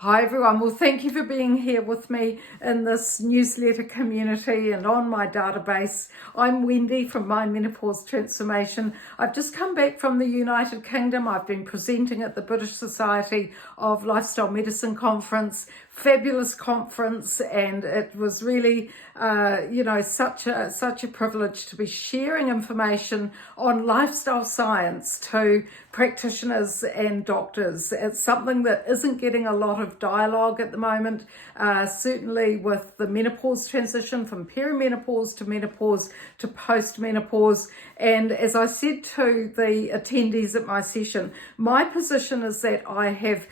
Hi everyone, well thank you for being here with me in this newsletter community and on my database. I'm Wendy from My Menopause Transformation. I've just come back from the United Kingdom. I've been presenting at the British Society of Lifestyle Medicine Conference, fabulous conference, and it was really such a privilege to be sharing information on lifestyle science to practitioners and doctors. It's something that isn't getting a lot of dialogue at the moment, certainly with the menopause transition from perimenopause to menopause to postmenopause. And as I said to the attendees at my session, my position is that I have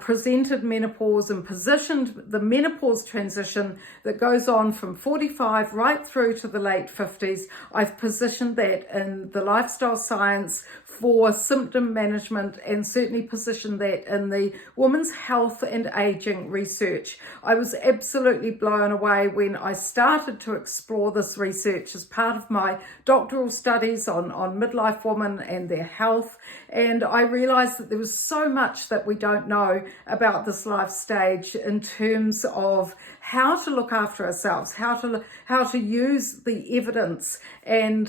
presented menopause and positioned the menopause transition that goes on from 45 right through to the late 50s. I've positioned that in the lifestyle science for symptom management and certainly positioned that in the women's health and aging research. I was absolutely blown away when I started to explore this research as part of my doctoral studies on midlife women and their health, and I realized that there was so much that we don't know about this life stage in terms of how to look after ourselves, how to use the evidence and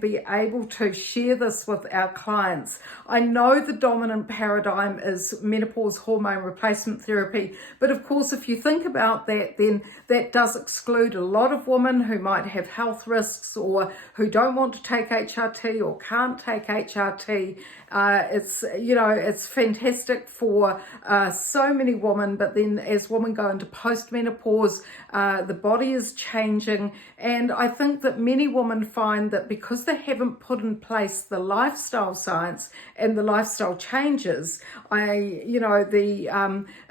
be able to share this with our clients. I know the dominant paradigm is menopause hormone replacement therapy, but of course if you think about that, then that does exclude a lot of women who might have health risks or who don't want to take HRT or can't take HRT. It's fantastic for so many women, but then as women go into postmenopause, the body is changing, and I think that many women find that because they haven't put in place the lifestyle science and the lifestyle changes, the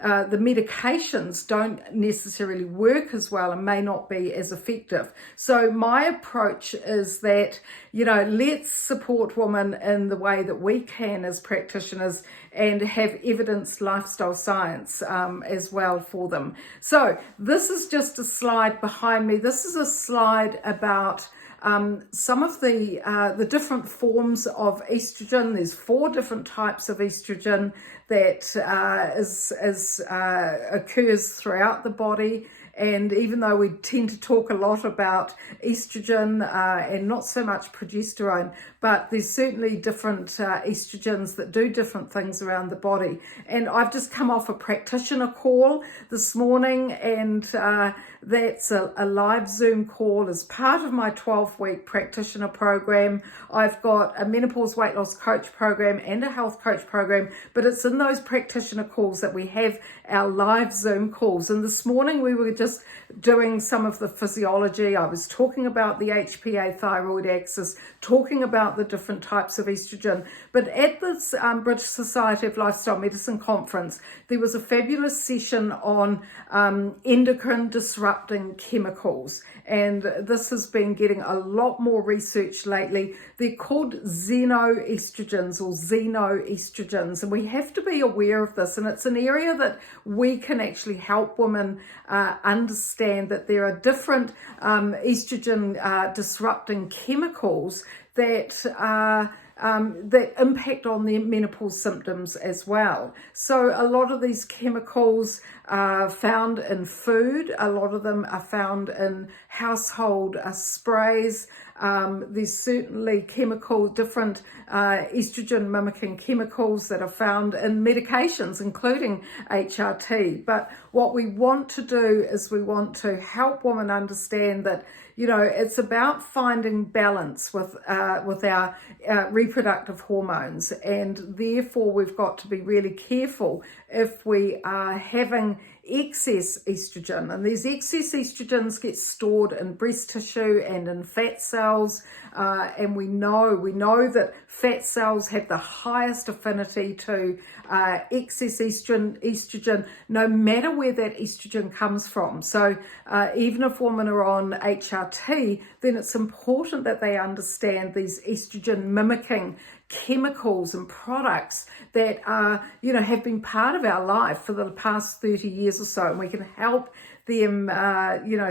medications don't necessarily work as well and may not be as effective. So my approach is that, let's support women in the way that we can as practitioners and have evidence lifestyle science as well for them. So this is just a slide behind me. This is a slide about some of the different forms of estrogen. There's 4 different types of estrogen that occurs throughout the body. And even though we tend to talk a lot about estrogen and not so much progesterone, but there's certainly different estrogens that do different things around the body. And I've just come off a practitioner call this morning, and that's a live Zoom call as part of my 12-week practitioner program. I've got a menopause weight loss coach program and a health coach program, but it's in those practitioner calls that we have our live Zoom calls. And this morning we were just doing some of the physiology. I was talking about the HPA thyroid axis, talking about the different types of estrogen. But at this British Society of Lifestyle Medicine conference, there was a fabulous session on endocrine-disrupting chemicals. And this has been getting a lot more research lately. They're called xenoestrogens or xenoestrogens, and we have to be aware of this. And it's an area that we can actually help women understand that there are different estrogen disrupting chemicals that impact on their menopause symptoms as well. So a lot of these chemicals are found in food. A lot of them are found in household sprays. There's certainly different estrogen mimicking chemicals that are found in medications, including HRT. But what we want to do is we want to help women understand that, it's about finding balance with our reproductive hormones, and therefore we've got to be really careful if we are having excess estrogen. And these excess estrogens get stored in breast tissue and in fat cells, and we know that fat cells have the highest affinity to excess estrogen, no matter where that estrogen comes from. So even if women are on HRT, then it's important that they understand these estrogen mimicking chemicals and products that are, have been part of our life for the past 30 years or so, and we can help them,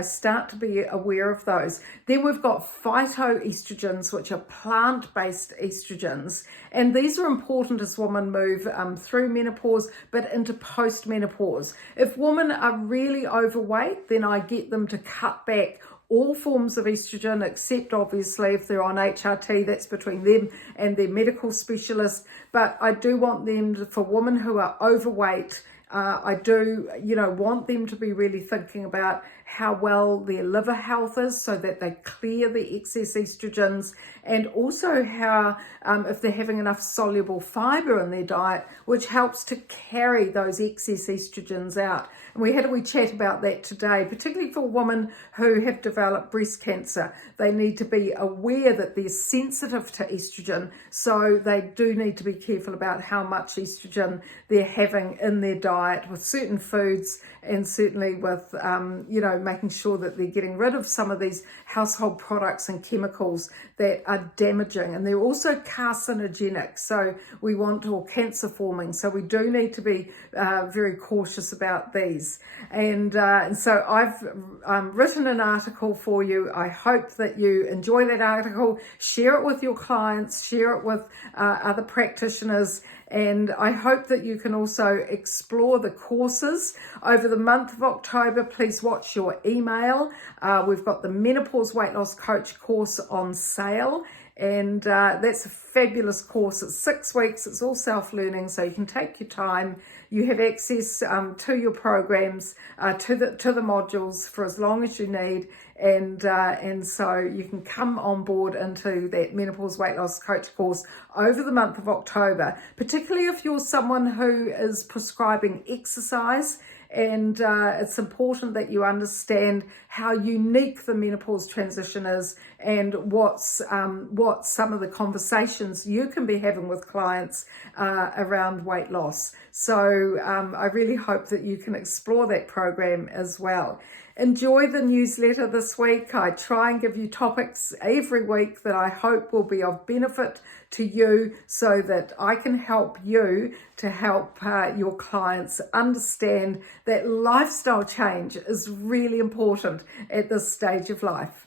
start to be aware of those. Then we've got phytoestrogens, which are plant-based estrogens, and these are important as women move through menopause, but into post-menopause. If women are really overweight, then I get them to cut back all forms of estrogen, except obviously if they're on HRT, that's between them and their medical specialist. But I do want them for women who are overweight, I do, want them to be really thinking about how well their liver health is so that they clear the excess estrogens, and also how, if they're having enough soluble fiber in their diet, which helps to carry those excess estrogens out. And we had a wee chat about that today, particularly for women who have developed breast cancer. They need to be aware that they're sensitive to estrogen, so they do need to be careful about how much estrogen they're having in their diet with certain foods, and certainly with, making sure that they're getting rid of some of these household products and chemicals that are damaging. And they're also carcinogenic, so we want, or cancer forming. So we do need to be very cautious about these. And so I've written an article for you. I hope that you enjoy that article. Share it with your clients, share it with other practitioners. And I hope that you can also explore the courses over the month of October. Please watch your email. We've got the Menopause Weight Loss Coach course on sale, and that's a fabulous course. It's 6 weeks. It's all self-learning, so you can take your time. You have access to your programs, to the modules for as long as you need, and so you can come on board into that Menopause Weight Loss Coach course over the month of October, particularly if you're someone who is prescribing exercise. And it's important that you understand how unique the menopause transition is, and what some of the conversations you can be having with clients around weight loss. So I really hope that you can explore that program as well. Enjoy the newsletter this week. I try and give you topics every week that I hope will be of benefit to you, so that I can help you to help your clients understand that lifestyle change is really important at this stage of life.